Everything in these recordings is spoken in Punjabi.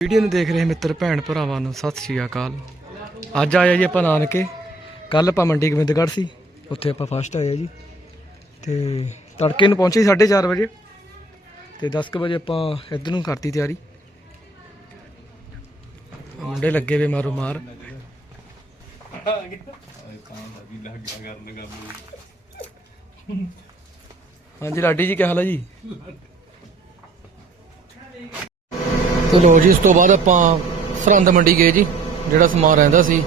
ਵੀਡੀਓ ਨੂੰ ਦੇਖ ਰਹੇ ਮਿੱਤਰ, ਭੈਣ ਭਰਾਵਾਂ ਨੂੰ ਸਤਿ ਸ਼੍ਰੀ ਅਕਾਲ। ਅੱਜ ਆਇਆ ਜੀ ਆਪਾਂ ਨਾਨਕੇ। ਕੱਲ ਆਪਾਂ ਮੰਡੀ ਗੋਬਿੰਦਗੜ੍ਹ ਸੀ, ਉੱਥੇ ਆਪਾਂ ਫਸਟ ਆਏ ਜੀ। ਤੇ ਤੜਕੇ ਨੂੰ ਪਹੁੰਚੇ 4:30 ਵਜੇ। ਤੇ 10 ਕੁ ਵਜੇ ਆਪਾਂ ਇੱਧਰ ਨੂੰ ਕਰਤੀ ਤਿਆਰੀ। ਮੁੰਡੇ ਲੱਗੇ ਵੇ ਮਾਰੋ ਮਾਰ। ਹਾਂਜੀ, ਲਾਡੀ ਜੀ ਕੀ ਹਾਲ ਹੈ ਜੀ? ਤੇ ਲੋ ਜੀ, ਇਸ ਤੋਂ ਬਾਅਦ ਆਪਾਂ ਸਰਹੰਦ ਮੰਡੀ ਗਏ ਜੀ, ਜਿਹੜਾ ਸਮਾਨ ਰਹਿੰਦਾ ਸੀ,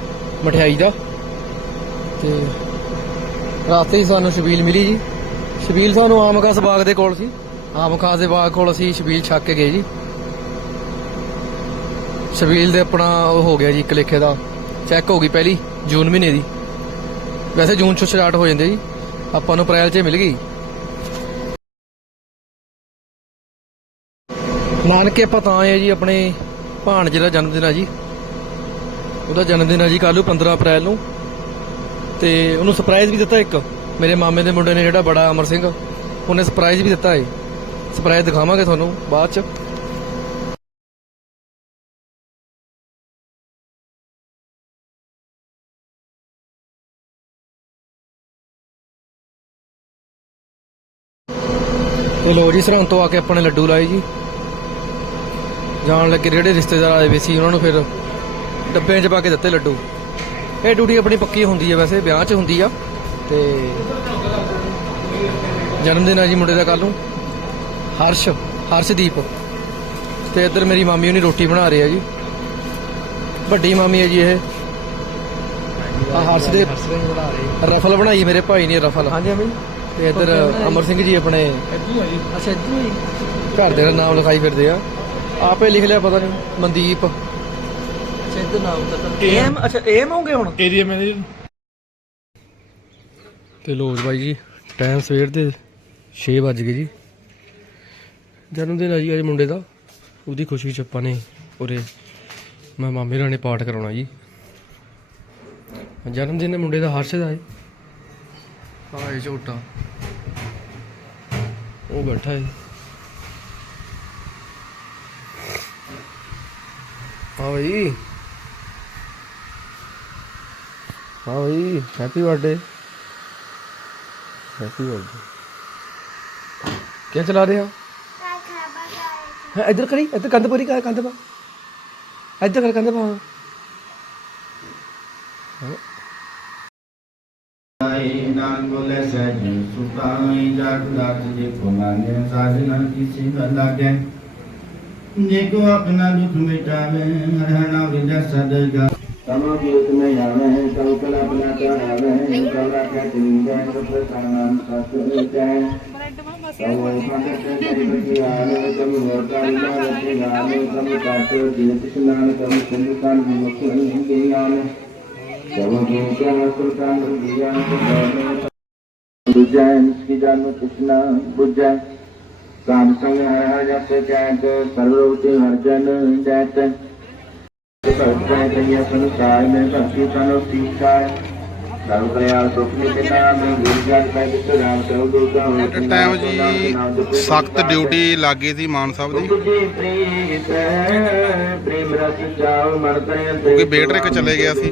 ਮਠਿਆਈ ਦਾ। ਤੇ ਰਾਸਤੇ ਹੀ ਸਾਨੂੰ ਸ਼ਬੀਲ ਮਿਲੀ ਜੀ। ਸ਼ਬੀਲ ਸਾਨੂੰ ਆਮ ਖਾਸ ਬਾਗ ਦੇ ਕੋਲ ਸੀ। ਆਮ ਖਾਸ ਦੇ ਬਾਗ ਕੋਲ ਅਸੀਂ ਸ਼ਬੀਲ ਛੱਕ ਕੇ ਗਏ ਜੀ। ਸ਼ਬੀਲ ਦੇ ਆਪਣਾ ਉਹ ਹੋ ਗਿਆ ਜੀ, ਇੱਕ ਲੇਖੇ ਦਾ। ਚੈੱਕ ਹੋ ਗਈ ਪਹਿਲੀ, ਜੂਨ ਮਹੀਨੇ ਦੀ। ਵੈਸੇ ਜੂਨ ਚ ਸਟਾਰਟ ਹੋ ਜਾਂਦੇ ਜੀ। ਆਪਾਂ ਨੂੰ ਅਪ੍ਰੈਲ 'ਚ ਮਿਲ ਗਈ। ਨਾਨਕੇ ਆਪਾਂ ਤਾਂ ਆਏ ਆ ਜੀ ਆਪਣੇ ਭਾਣਜੇ ਦਾ ਜਨਮ ਦਿਨ ਆ ਜੀ। ਉਹਦਾ ਜਨਮ ਦਿਨ ਆ ਜੀ ਕੱਲ੍ਹ ਨੂੰ 15 ਅਪ੍ਰੈਲ ਨੂੰ। ਤੇ ਉਹਨੂੰ ਸਰਪ੍ਰਾਈਜ਼ ਵੀ ਦਿੱਤਾ ਇੱਕ। ਮੇਰੇ ਮਾਮੇ ਦੇ ਮੁੰਡੇ ਨੇ ਜਿਹੜਾ ਬੜਾ ਅਮਰ ਸਿੰਘ, ਉਹਨੇ ਸਰਪ੍ਰਾਈਜ਼ ਵੀ ਦਿੱਤਾ ਏ। ਸਰਪ੍ਰਾਈਜ਼ ਦਿਖਾਵਾਂਗੇ ਤੁਹਾਨੂੰ ਬਾਅਦ ਚ। ਤੇ ਲੋ ਜੀ, ਸਰਹੰਦ ਤੋਂ ਆ ਕੇ ਆਪਣੇ ਲੱਡੂ ਲਾਏ ਜੀ। ਜਾਣ ਲੱਗੇ ਜਿਹੜੇ ਰਿਸ਼ਤੇਦਾਰ ਆਏ ਵੇ ਸੀ ਉਹਨਾਂ ਨੂੰ ਫਿਰ ਡੱਬਿਆਂ 'ਚ ਪਾ ਕੇ ਦਿੱਤੇ ਲੱਡੂ। ਇਹ ਡਿਊਟੀ ਆਪਣੀ ਪੱਕੀ ਹੁੰਦੀ ਹੈ ਵੈਸੇ ਵਿਆਹ 'ਚ ਹੁੰਦੀ ਆ ਤੇ ਜਨਮ ਦਿਨ ਆ ਜੀ ਮੁੰਡੇ ਦਾ ਕੱਲ ਨੂੰ। ਹਰਸ਼ ਹਰਸ਼ਦੀਪ। ਤੇ ਇੱਧਰ ਮੇਰੀ ਮਾਮੀ ਉਹਨੀ ਰੋਟੀ ਬਣਾ ਰਹੀ ਆ ਜੀ। ਵੱਡੀ ਮਾਮੀ ਹੈ ਜੀ ਇਹ। ਆ ਹਰਸ਼ਦੀਪ ਰਫਲ ਬਣਾਈ ਮੇਰੇ ਭਾਈ ਨੇ ਰਫਲ। ਹਾਂਜੀ ਅਮੀ ਤੇ ਇੱਧਰ ਅਮਰ ਸਿੰਘ ਜੀ ਆਪਣੇ ਅੱਛਾ ਇੱਧਰ ਘਰ ਦਾ ਨਾਮ ਲਿਖਾਈ ਫਿਰਦੇ ਆ। ਆਪੇ ਲਿਖ ਲਿਆ ਪਤਾ ਨਹੀਂ। ਮਨਦੀਪ। ਇੱਧਰ ਨਾਮ ਤਾਂ ਏਮ ਅੱਛਾ ਏਮ ਹੋਗੇ ਹੁਣ? ਏਰੀਆ ਮੈਨੇਜਰ ਤੇ ਲੋਜ ਬਾਈ ਜੀ ਟਾਈਮ ਸਵੇਰ ਦੇ 6 ਵੱਜ ਗਏ ਜੀ। ਜਨਮ ਦਿਨ ਆ ਜੀ ਅੱਜ ਮੁੰਡੇ ਦਾ। ਉਹਦੀ ਖੁਸ਼ੀ ਚ ਆਪਾਂ ਨੇ ਉਰੇ ਮੈਂ ਮਾਮੇ ਨਾਲ ਨੇ ਪਾਠ ਕਰਾਉਣਾ ਜੀ। ਜਨਮ ਦਿਨ ਹੈ ਮੁੰਡੇ ਦਾ ਹਰਸ਼ ਦਾ ਹੈ ਆਏ ਝੋਟਾ। ਉਹ ਬੈਠਾ ਹੈ ਹਾਂ ਬਈ। ਹਾਂ ਬਈ ਹੈਪੀ ਬਰਥਡੇ ਹੈਪੀ ਬਰਥਡੇ ਕੀ ਚਲਾ ਰਹੇ ਹੋ? ਹੈ ਇੱਧਰ ਕਰੀ, ਇੱਧਰ ਕੰਧ ਪਰੀ ਕਰ ਕੰਧ ਪਾ ਇੱਧਰ ਕਰ ਕੰਧ ਪਾ ਹਾਂ। ਆਏ ਨਾਨ ਬੋਲੇ ਸਹਿਜ ਸੁਤਾਈ ਜਗ ਦਾਤ ਜੇ ਕੋ ਮਾਨੇ ਸਾਜਨਾ ਕਿਸੇ ਦਾ ਲਾਗੇ। जेको अपना दुख मिटावे हरहना विदा सदगा तमा ज्योत में आवे है सब कला अपना करावे है कला का दिन जय सब प्रणाम सत जय सब भगत से प्रति आवे तुम होता रति गावे तुम काटे जीत स्नान तुम सिंधु कान मुख हिंदे आवे सब भूता सुल्तान दिया को जय जय की जानो कृष्णा बुझ ਸਾਧਸੰਗ ਹਰਿ ਜਪ ਕੈਂਤ ਸਰਵਰੂਪੀ ਹਰਜਨ ਜੈਤ। ਜਨ ਪੈ ਬਿਤ ਰਾਮ ਸਰਵ ਦੋਤਾ ਹੋ ਕਟਾ ਜੀ ਸਖਤ ਡਿਊਟੀ ਲਾਗੇ ਸੀ ਮਾਨ ਸਾਹਿਬ ਦੀ। ਕਿਉਂਕਿ ਬੇਟਰੇ ਚਲੇ ਗਿਆ ਸੀ।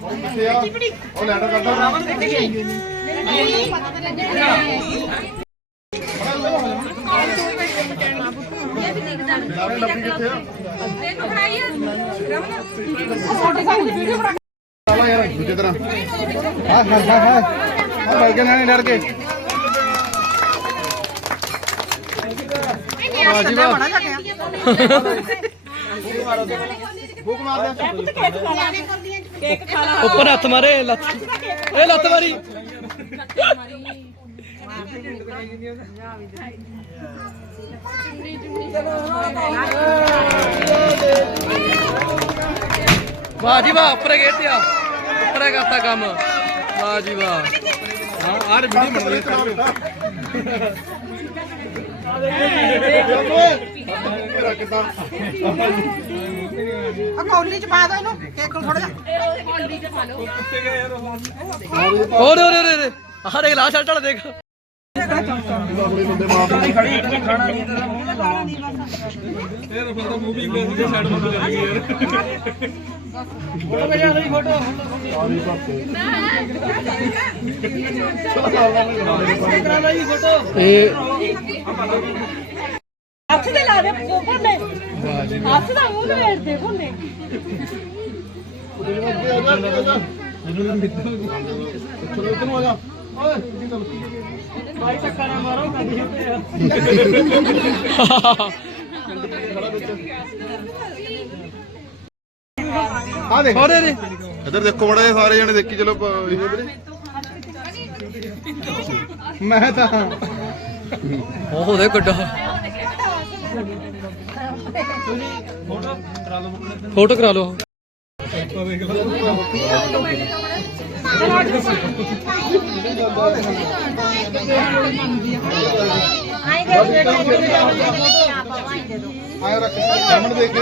ਉਹ ਨਾ ਨਾ ਮੱਖੀ ਨਾ ਪਾਉਣਾ ਆ ਸੁਣੀ ਲਿਖੇ ਦੂਜੇ ਤਰ੍ਹਾਂ ਹਾਂ ਹਾਂ ਹਾਂ ਹਾਂ ਆ ਬੈਠ ਕੇ ਨਾ ਡਰ ਕੇ ਵਾਹ ਜੀ ਵਾਹ ਉੱਪਰ ਹੱਥ ਮਾਰੇ ਲੱਤ ਇਹ ਲੱਤ ਮਾਰੀ। ਵਾਹ ਜੀ ਵਾਹ ਉੱਪਰ ਤੇ ਆ। ਉੱਪਰ ਕਰਤਾ ਕੰਮ। ਵਾਹ ਜੀ ਵਾਹ। ਹਾਂ ਆਹ ਵੀਡੀਓ ਬਣ ਰਹੀ ਹੈ ਆ ਕੌਲੀ ਚ ਪਾ ਦੋ ਇਹਨੂੰ ਕੇਕ ਨੂੰ ਥੋੜਾ ਜਿਹਾ। ਹੋਰ ਹੋਰ ਹੋਰ ਹੋਰ। ਆਹ ਦੇਖ ਲਾ ਛੱਡ ਛੱਡ ਦੇਖ। ਇਹ ਹੱਥ ਤੇ ਲਾ ਦੇ ਭੁੰਨੇ ਹੱਥ ਦਾ ਮੂੰਹ ਆ ਦੇਖ। ਹੋਰ ਇਹ ਇੱਧਰ ਦੇਖੋ ਮੜਾ ਸਾਰੇ ਜਣੇ ਦੇਖੀ ਚਲੋ ਪ- ਇਹ ਵੀਰੇ। ਮੈਂ ਤਾਂ ਉਹ ਦੇ ਕੱਢਾ। ਫੋਟੋ ਕਰਾ ਲਓ। ਆਇਆ ਰੱਖ ਸਾਹਮਣੇ ਦੇਖ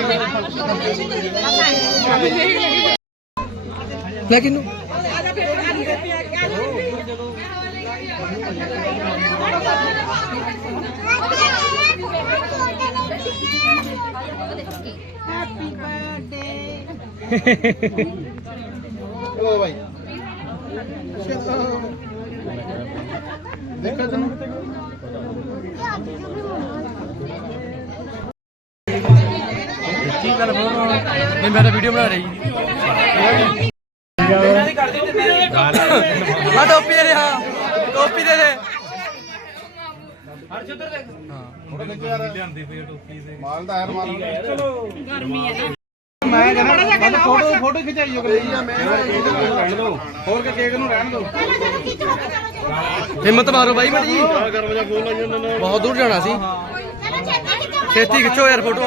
ਲੈ ਕਿਨੂੰ? ਚਲੋ ਭਾਈ ਦੇਖਾ ਤੈਨੂੰ। ਨਹੀਂ ਮੈਂ ਤਾਂ ਵੀਡੀਓ ਬਣਾ ਰਹੀ। ਆ। ਟੋਪੀ ਦੇ ਦੇ। ਹਾਂ। ਟੋਪੀ ਦੇ ਦੇ ਮਾਲ ਦਾ ਯਾਰ ਮਾਲ ਮੈਂ ਕਹਿੰਦਾ ਫੋਟੋ ਫੋਟੋ ਖਿਚਾਈਓ ਕਰੇ ਜੀ ਮੈਂ ਰਹਿਣ ਦੋ। ਹੋਰ ਕੇ ਕੇਕ ਨੂੰ ਰਹਿਣ ਦੋ। ਹਿੰਮਤ ਮਾਰੋ ਬਾਈ ਮੜੀ ਜੀ। ਬਹੁਤ ਦੂਰ ਜਾਣਾ ਸੀ। ਛੇਤੀ ਖਿੱਚੋ। ਯਾਰ ਫੋਟੋ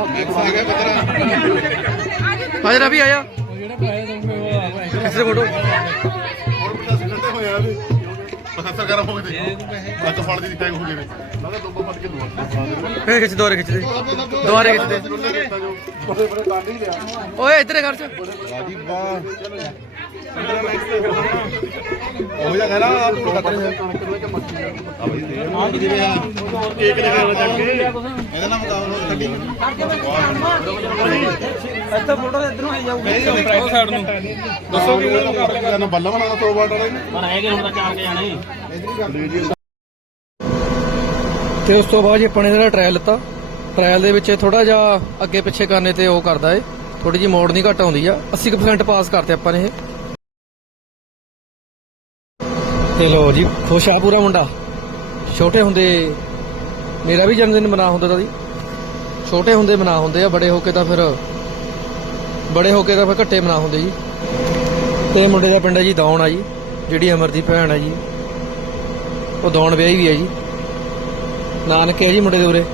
ਆ ਗਿਆ ਆਇਆ। ਕਿਸੇ ਫੋਟੋ। ਹੋਰ ਬੰਦਾ ਸਿੱਟੇ ਹੋਇਆ ਹੋ ਗਏ ਅੱਜ ਫੜ ਦੀ ਟੈਗ ਹੋ ਗਏ ਨੇ ਮੈਂ ਤਾਂ ਦੋ ਫੜ ਕੇ ਦਵਾ ਫੇਰ ਖਿੱਚ ਦੁਆਰੇ ਖਿੱਚ ਦੇ। ਦੁਆਰੇ ਖਿੱਚ ਦੇ। ਓਏ, ਇੱਧਰ ਖਰਚ ਰਾਜੀ ਉਹ ਜਾ ਕਹਿਣਾ ਆ ਤੂੰ ਕੱਟ ਰਿਹਾ ਆ ਬਈ ਦੇ ਆ ਵੀ ਦੇ ਆ ਕੇਕ ਦੇ ਕੇ ਚੱਕ ਕੇ ਇਹਦਾ ਨਾਮ ਮੁਕਾਬਲਾ ਕੱਢੀ ਇੱਥੇ ਫੋਟੋ ਇਧਰੋਂ ਆਈ ਜਾਊਗੀ ਉਹ ਸਾਈਡ ਨੂੰ ਦੱਸੋ ਕਿ ਉਹਨਾਂ ਮੁਕਾਬਲਾ ਕਰਨਾ ਬੱਲਾ ਬਣਾਉਣਾ ਤੋਂ ਬਾਟ ਵਾਲੇ ਪਰ ਹੈਗੇ ਹੁਣ ਤਾਂ ਚਾਰ ਕੇ ਜਾਣੇ ਤੇ ਉਸ ਤੋਂ ਬਾਅਦ ਜੀ ਆਪਾਂ ਨੇ ਇਹਦਾ ਟ੍ਰਾਇਲ ਲਿੱਤਾ। ਟ੍ਰਾਇਲ ਦੇ ਵਿੱਚ ਥੋੜਾ ਜਿਹਾ ਅੱਗੇ ਪਿੱਛੇ ਕਰਨੇ ਤੇ ਉਹ ਕਰਦਾ ਏ। ਥੋੜੀ ਜਿਹੀ ਮੋੜ ਨਹੀਂ ਘਟ ਆਉਂਦੀ ਆ। 80% ਪਾਸ ਕਰਤੇ ਆਪਾਂ ਨੇ ਇਹ। ਤੇ ਲੋ ਜੀ, ਖੁਸ਼ ਆ ਪੂਰਾ ਮੁੰਡਾ। ਛੋਟੇ ਹੁੰਦੇ, ਮੇਰਾ ਵੀ ਜਨਮ ਦਿਨ ਮਨਾ ਹੁੰਦਾ ਤਾਂ ਜੀ। ਛੋਟੇ ਹੁੰਦੇ ਮਨਾ ਹੁੰਦੇ ਆ, ਬੜੇ ਹੋ ਕੇ ਤਾਂ ਫਿਰ, ਬੜੇ ਹੋ ਕੇ ਤਾਂ ਫਿਰ ਘੱਟੇ ਮਨਾ ਹੁੰਦੇ ਜੀ। ਤੇ ਮੁੰਡੇ ਦਾ ਪਿੰਡ ਹੈ ਜੀ ਦੌਣ ਆ ਜੀ, ਜਿਹੜੀ ਅਮਰ ਦੀ ਭੈਣ ਆ ਜੀ। ਉਹ ਦੌਣ ਵਿਆਹੀ ਵੀ ਹੈ ਜੀ। ਨਾਨਕੇ ਆ ਜੀ ਮੁੰਡੇ ਦੇ ਉਰੇ।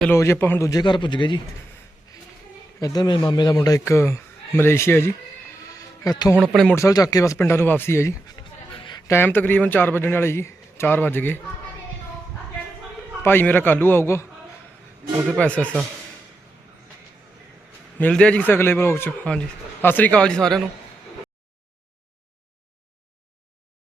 ਚਲੋ ਜੀ, ਆਪਾਂ ਹੁਣ ਦੂਜੇ ਘਰ ਪੁੱਜ ਗਏ ਜੀ। ਇੱਧਰ ਮੇਰੇ ਮਾਮੇ ਦਾ ਮੁੰਡਾ ਇੱਕ ਮਲੇਸ਼ੀਆ ਜੀ। ਇੱਥੋਂ ਹੁਣ ਆਪਣੇ ਮੋਟਰਸਾਈਕਲ ਚੱਕ ਕੇ ਬਸ ਪਿੰਡਾਂ ਨੂੰ ਵਾਪਸੀ ਹੈ ਜੀ। ਟਾਈਮ ਤਕਰੀਬਨ 4 ਵਜਣ ਵਾਲੇ ਜੀ 4 ਵੱਜ ਗਏ। ਭਾਈ ਮੇਰਾ ਕੱਲੂ ਆਊਗਾ, ਉਹਦੇ ਪੈਸੇ ਸਾ। ਮਿਲਦੇ ਆ ਜੀ ਕਿਸੇ ਅਗਲੇ ਬਲੌਗ 'ਚ, ਹਾਂਜੀ। ਸਤਿ ਸ੍ਰੀ ਅਕਾਲ ਜੀ ਸਾਰਿਆਂ ਨੂੰ।